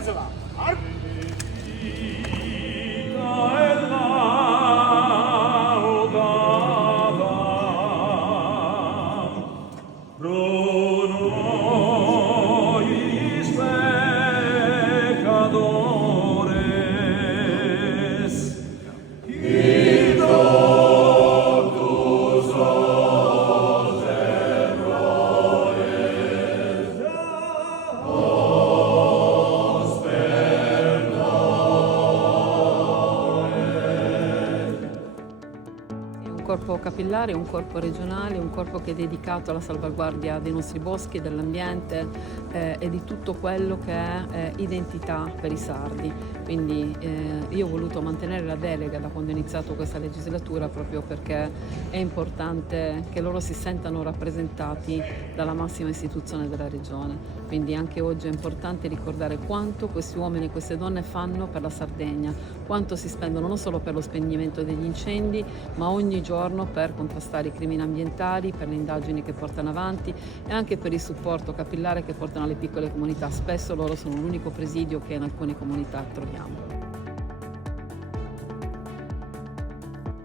Pesala! Un corpo capillare, un corpo regionale, un corpo che è dedicato alla salvaguardia dei nostri boschi, dell'ambiente e di tutto quello che è identità per i sardi. Quindi io ho voluto mantenere la delega da quando ho iniziato questa legislatura proprio perché è importante che loro si sentano rappresentati dalla massima istituzione della regione. Quindi anche oggi è importante ricordare quanto questi uomini e queste donne fanno per la Sardegna, quanto si spendono non solo per lo spegnimento degli incendi, ma ogni giorno per contrastare i crimini ambientali, per le indagini che portano avanti e anche per il supporto capillare che portano alle piccole comunità. Spesso loro sono l'unico presidio che in alcune comunità troviamo.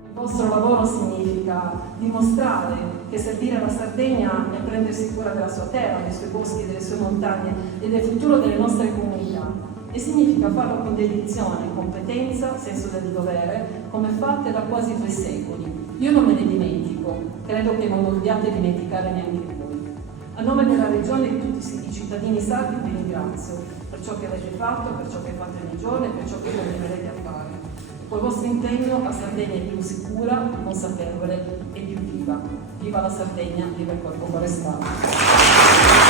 Il vostro lavoro significa dimostrare che servire alla Sardegna è prendersi cura della sua terra, dei suoi boschi, delle sue montagne e del futuro delle nostre comunità. E significa farlo con dedizione, competenza, senso del dovere, come fate da quasi 2 secoli. Io non me ne dimentico, credo che non vogliate dimenticare neanche voi. A nome della Regione e di tutti i cittadini sardi vi ringrazio per ciò che avete fatto, per ciò che fate ogni giorno e per ciò che continuerete a fare. Col vostro impegno la Sardegna è più sicura, consapevole e più viva. Viva la Sardegna, viva il Corpo Forestale!